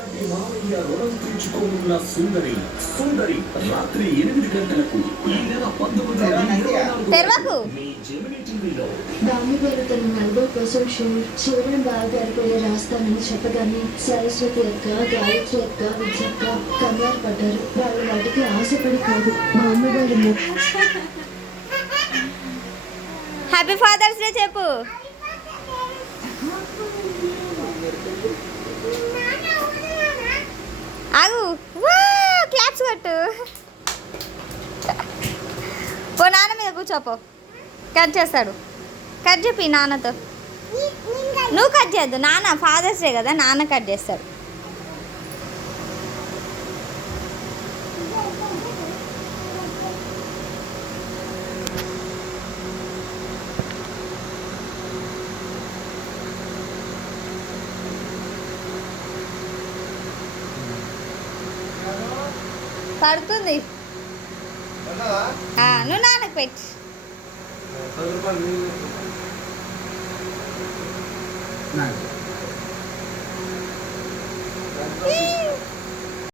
మీలాంటి మామయ్య రుణం తీర్చుకోనున్న సుందరి సుందరి రాత్రి 8 గంటలకు ఈ నెల 19 మీ జెమినీ టీవీలో. బామ్మ గారు తన 40% షేర్ శివరాం బావ గారి పేరు రాస్తానని చెప్పగానే సరస్వతి అక్క, గాయత్రి అక్క, విజయక్క కంగారు పడ్డారు. వాళ్ళు వాటికి ఆశపడి కాదు, మా అమ్మగారు హ్యాపీ ఫాదర్స్ డే చెప్పు. ఆగు, క్లాప్స్ కొట్టు. ఓ నాన్న మీద కూర్చోపో, కట్ చేస్తాడు. కట్ చెప్పి నాన్నతో. నువ్వు కట్ చేయద్దు, నాన్న ఫాదర్స్ డే కదా, నాన్న కట్ చేస్తాడు. పడుతుంది. నువ్వు నాన్నకు పెట్టి. నాకు